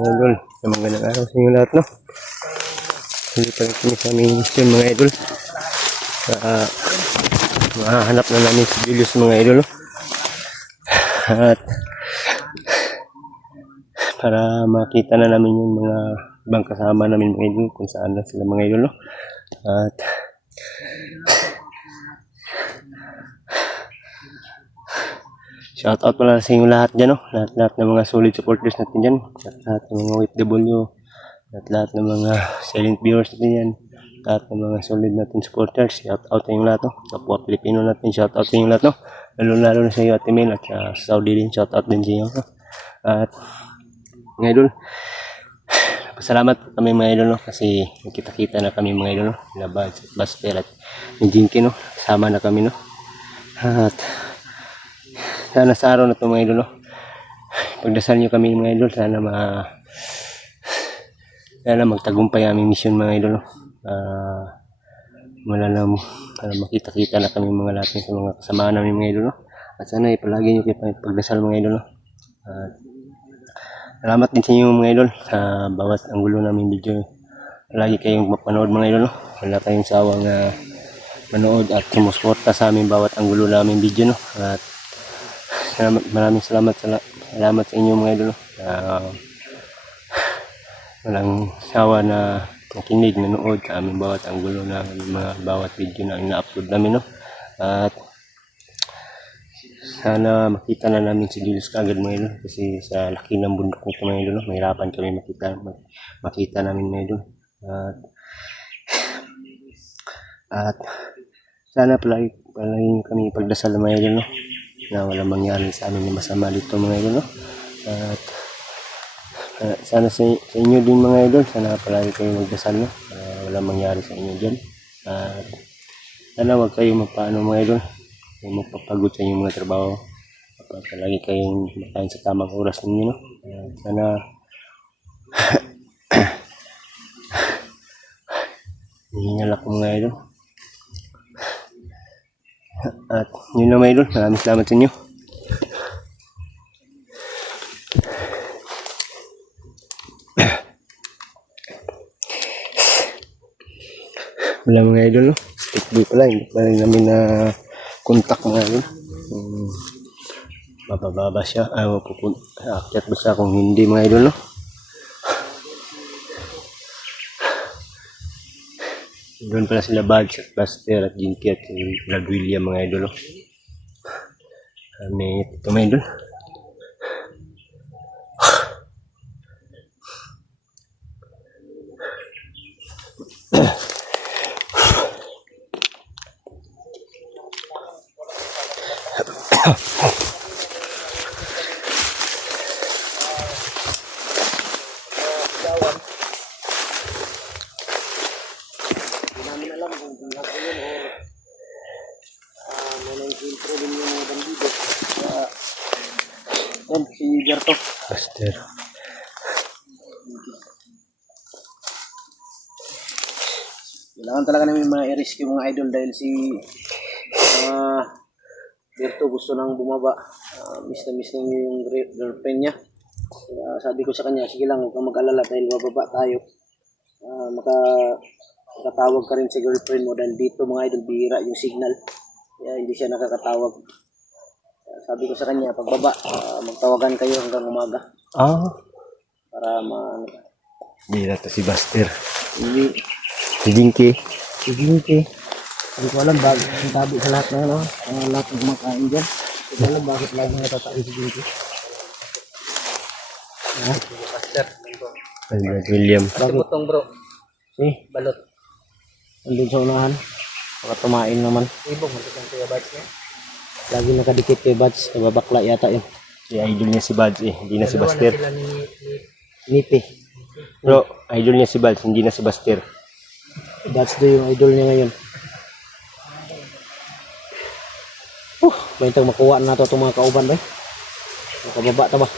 mga idol, sa magandang araw sa inyo lahat, no? Hindi pa rin kami sa aming mission, mga idol. Mahanap na namin si Julius, mga idol, no? At para makita na namin yung mga ibang kasama namin, mga idol, kung saan na sila, mga idol, no? At shout out pala sa inyo lahat dyan, no? Lahat ng mga solid supporters natin dyan. Lahat ng mga OFW. Lahat ng mga silent viewers natin yan. Lahat ng mga solid natin supporters. Shout out sa inyo lahat, no? Kapwa Pilipino natin, shout out sa inyo lahat, no? Lalo na sa iyo, Ate Mel, at sa Saudi din, shout out din sa inyo, no? At mga idol, pasalamat kami, mga idol, no? Kasi nakita-kita na kami, mga idol, no? Labas, Buster at ni Jinky, no? Kasama na kami, no? At sana sa araw na ito, mga idol, no? Pagdasal nyo kami, mga idol. Sana magtagumpay aming mission, mga idol, no? Makita-kita na kami mga lahat sa mga kasama namin, mga idol, no? At sana palagi nyo kayo pagdasal, mga idol, no? Salamat din sa inyo, mga idol, sa bawat anggulo namin video. Palagi kayong mapanood, mga idol, no? Wala kayong sawang manood at sumusuporta sa aming bawat anggulo namin video, no? At maraming salamat sa inyo, mga idol, no? Walang sawa na nakinig, nanood sa aming bawat anggulo na mga bawat video na ina-upload namin, no? At sana makita na namin si Julius kagad, mga idol, kasi sa laki ng bundok nito, mga idol, no? Mahirapan kami makita namin, mga idol. At sana palagi kami pagdasal, mga idol, no? Na walang mangyari sa amin na masama dito, mga idol, no? At sana sa inyo din, mga idol, sana palagi kayo magdasal, no? Walang mangyari sa inyo dyan. At sana huwag kayo magpaano, mga idol, kung magpapagod sa inyong mga trabaho. Palagi kayong makain sa tamang oras ninyo, no? Sana hihingal ako, mga idol. At yun na, mga idol, maraming salamat sa inyo. Wala, mga idol, no? Stickboy pala, hindi pa rin namin na contact, mga idol. Mabababa siya, aakyat ba siya kung hindi, mga idol, no? Doon pala sila Buds at Buster at Jinky at Brad William, mga idol, no? Ito, mga idol. Si Gerto Buster. Kailangan talaga namin mga i-rescue, mga idol, dahil si Gerto gusto nang bumaba. Miss na yung girlfriend niya. Sabi ko sa kanya, sige lang, huwag kang mag-alala dahil bababa tayo. Makatawag ka rin sa girlfriend mo dahil dito, mga idol, bihira yung signal. Kaya hindi siya nakakatawag. Sabi ko sa kanya, pagbaba, magtawagan kayo hanggang umaga. Para Hindi na to si Buster. Hindi. Si Jinky. Hindi ko alam bakit ang tabi sa lahat na, no? Lahat ng kumakain dyan. Hindi ko alam bakit lagi natatabi si Jinky. Buster. Brad William. Bakit? Butong, bro. Balot. Andun sa unahan. Baka tumain naman. Ibong, magkakang kuya Buds niya. Lagi nakadikit kay Buds. Nababakla yata yun. Idol niya si Buds, hindi na si Buster. Nipi. Bro, idol niya si Buds, hindi na si Buster. Buds do yung idol niya ngayon. May itong makuha na ito itong mga kauban ba? Makababa ito ba?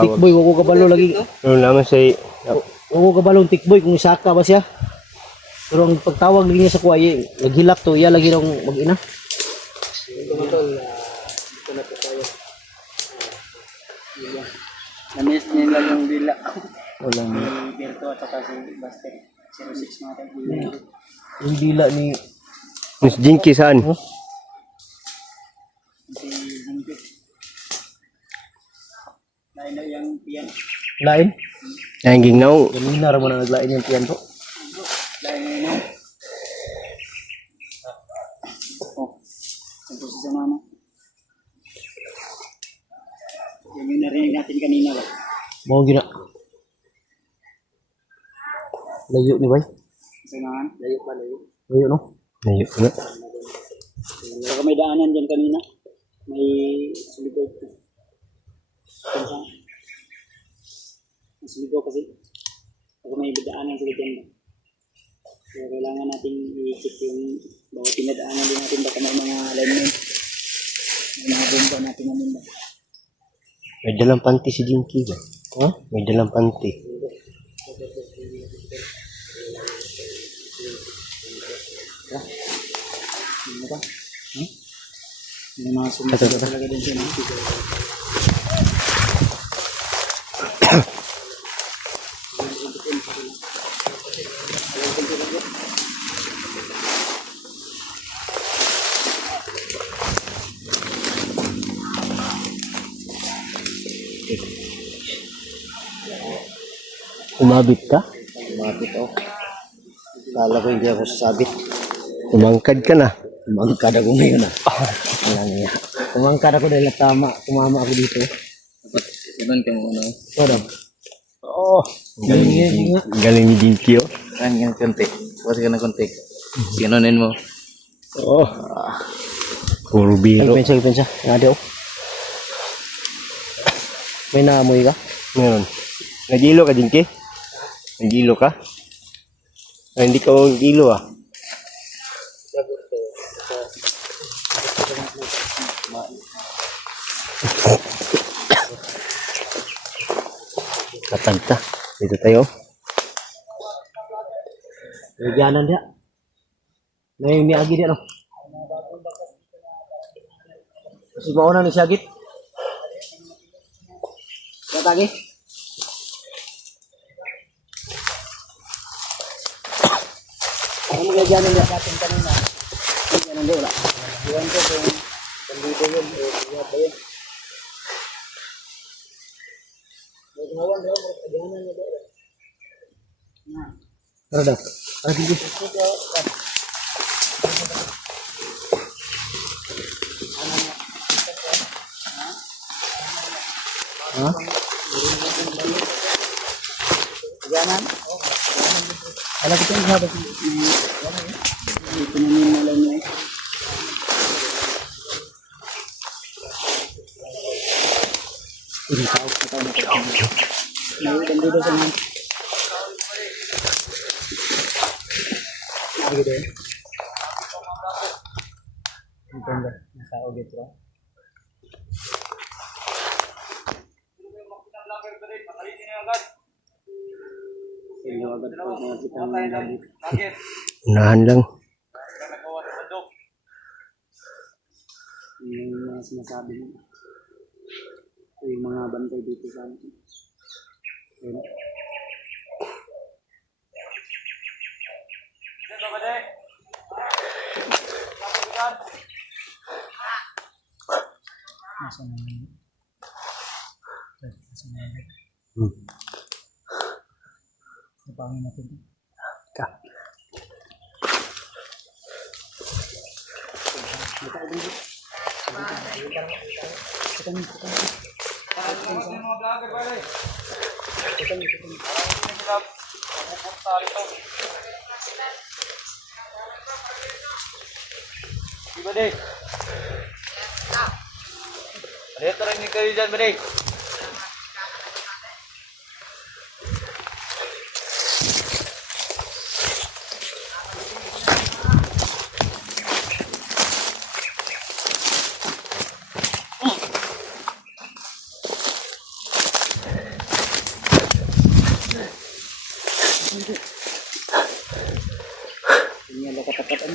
Tikboy, wako kabalo lagi. Ano naman say... Wako kabalo tikboy kung isaka ba siya. Pero ang pagtawag lagi niya sa kuwaye, naghilak to, iya lagi nang mag-ina. Namiss niya lang yung dila. Walang Si Berto at saka si Buster. 06 mga tayo. yung dila ni Miss Jinky saan? Si Jinky. Lain na yung piyan. lain. Ang gingnaw. Ganina ra man ang naglain yung tiyan to. Lain na yun. Oh. Ito si Samama. Yan yung narinig natin kanina ba? Mao gina. Layo ni bay. Sangahan? Layo pa, layo. Layo no. Ayun na. Saka may daanan dyan kanina. May suligaw. May suligaw kasi. Saka may daanan sa dyan. Kaya kailangan natin i-check yung bawat pinadaanan din natin baka may mga alignment. May mga bomba natin namin ba. May dalang panty si Jinky ba? Ha? May dalang panty. Ano ba? May mga sumasagot talaga din siya. Umabit ka? Mapit oh. Kala ko hindi ako sasabit. Umangkad ka na. Umangkad ako ngayon ah. Wala niya. Umangkad ako dahil tama. Tumama ako dito. Ibang ka muna. Ito daw. Oh. Galing ni Jinky oh. Ang yung konti. Kasi ka ng konti. Sinonin mo. Oh. Puro biro. Pensa. Nga daw. May naamoy ka? Meron. Nagilo ka, Jinky? Nagilo ka? Ay, hindi ka magilo ah. Katanta. Dito tayo. Nagyanan dia. May miagi dia no. Kasi mauna ni Syagit. Katagi. Ano nagyanan dia katin kanina? Nagyanan dia wala. Iwan ko kung bandito yun. Iwan ba yun? Naghawan daw. Naghawan na daw. Ano daw? Ano sige? Ha? Ganan? Alam ko yung sabi. Dito na nila lang niya. Ini tahu kita nak. May bandito sa mga. Lagi deh. Ganda. Nasa ulit bro. Agad po mga kita ng labit. Unahan lang. Yung mga sinasabi mo. Yung mga bantay dito sa amin. Yun. Nasa namin. Nasa namin. Napangin natin. Diba deh? Lihat orang ni kayu jangan beri. Ini ada kata-kata.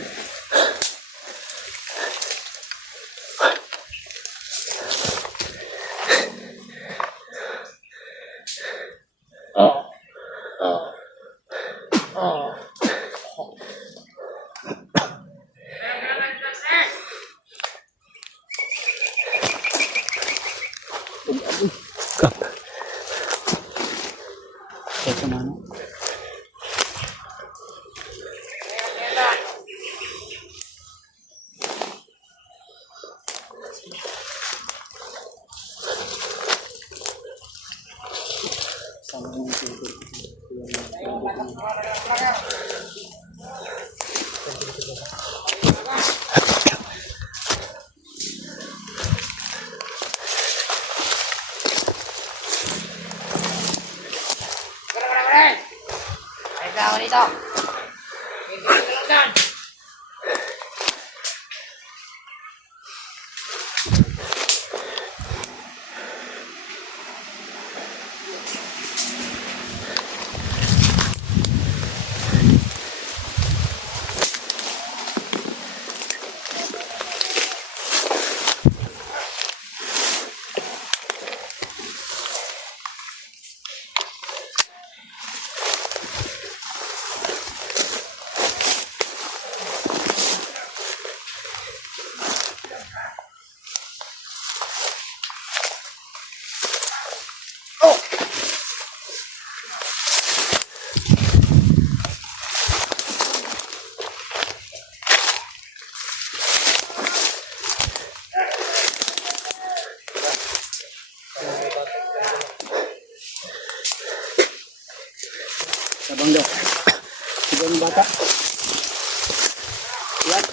sa mano. Sama yung tubig. Sabang daw. Sigaw ng bata. Yan.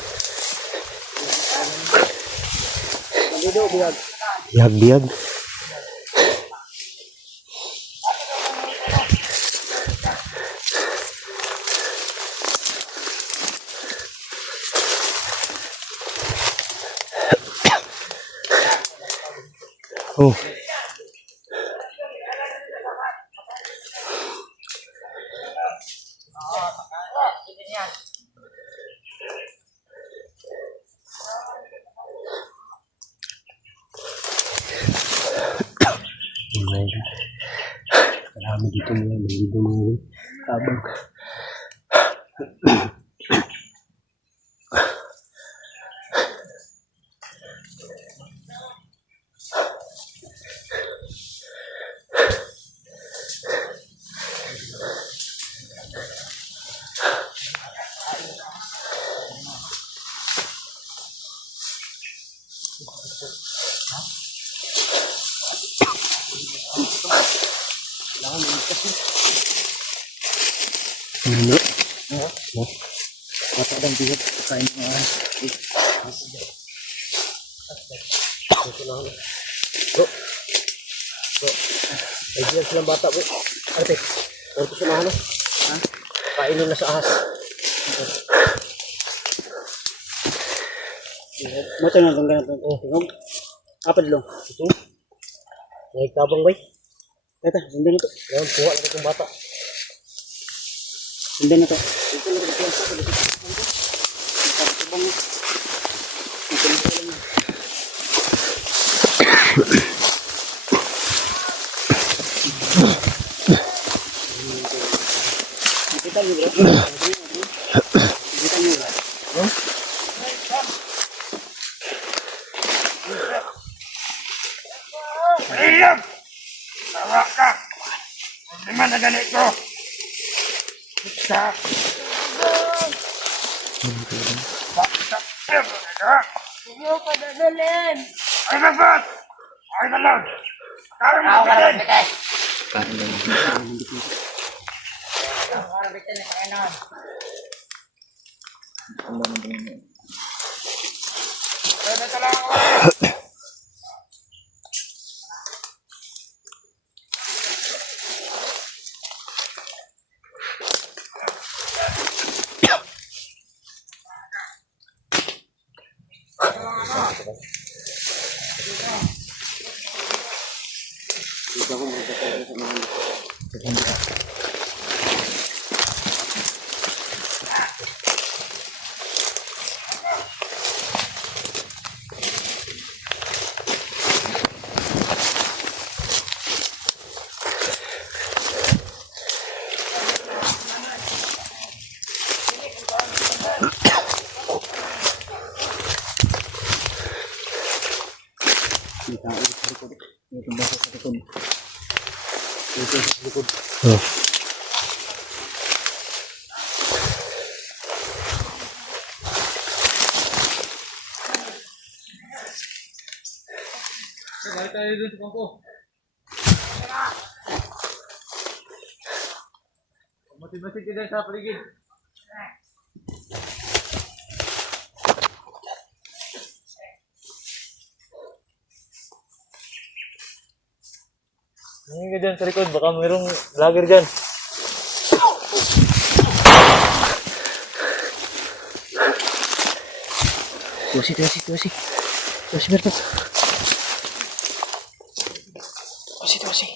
Dito, biyag. Biyag-biyag. Oh. Marami dito mga dito mga habang ano? Bata daw biyag. Kain mo nga. Ay diyan silang bata bro. Ate, orto sa mahalo. Ha? Kain nila sa ahas. Mata na lang ganito. Tingom. Apa dulu? Ito. May tabang bay. Kata, sundan ito. Yan kuha lang itong bata. Sundan ito. Ito lang ito. Ito lang ito. Kita niyo bro. Kita niyo bro. William! Tawa ka! Hindi man na ganito! Sa... Hindi ko dadalhin. Ay, dapat! Ay, dalag! Karang mo bitin! Oh. Tingin ka dyan sa likod, baka mayroong vlogger dyan. Tusi, Berto. Tusi.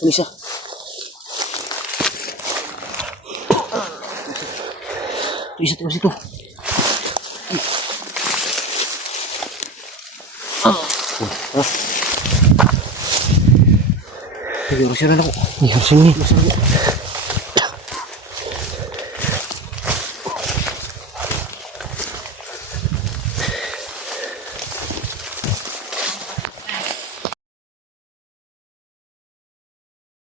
Tulisa. Tusi to. Siguro siya na ako. Siguro siya na.